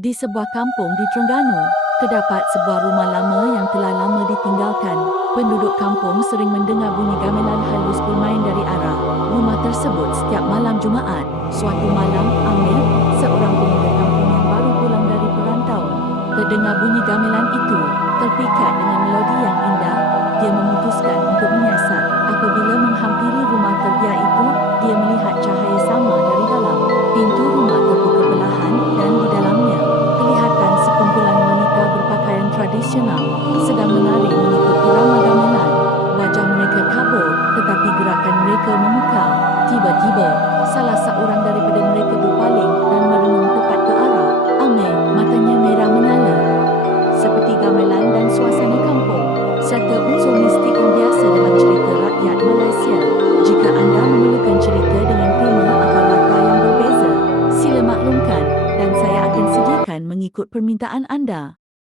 Di sebuah kampung di Terengganu, terdapat sebuah rumah lama yang telah lama ditinggalkan. Penduduk kampung sering mendengar bunyi gamelan halus bermain dari arah rumah tersebut setiap malam Jumaat. Suatu malam, Amir, seorang pemuda kampung yang baru pulang dari perantauan, terdengar bunyi gamelan itu, terpikat dengan melodi yang indah. Dia memutuskan untuk menyiasat. Apabila menghampiri rumah terbiar itu, dia melihat cahaya sama dari dalam. Pintu rumah terbuka perlahan dan di dalamnya kelihatan sekumpulan wanita berpakaian tradisional sedang menari mengikuti irama gamelan. Wajah mereka kabur, tetapi gerakan mereka memukau. Tiba-tiba, salah seorang daripada mereka berpaling dan merenung tepat ke arah Amir. Matanya merah menyala, seperti gamelan dan suasana kampung, serta unsur mistik yang biasa dalam cerita rakyat Malaysia. Jika anda memerlukan cerita dengan tema atau latar yang berbeza, sila maklumkan dan saya akan sediakan mengikut permintaan anda.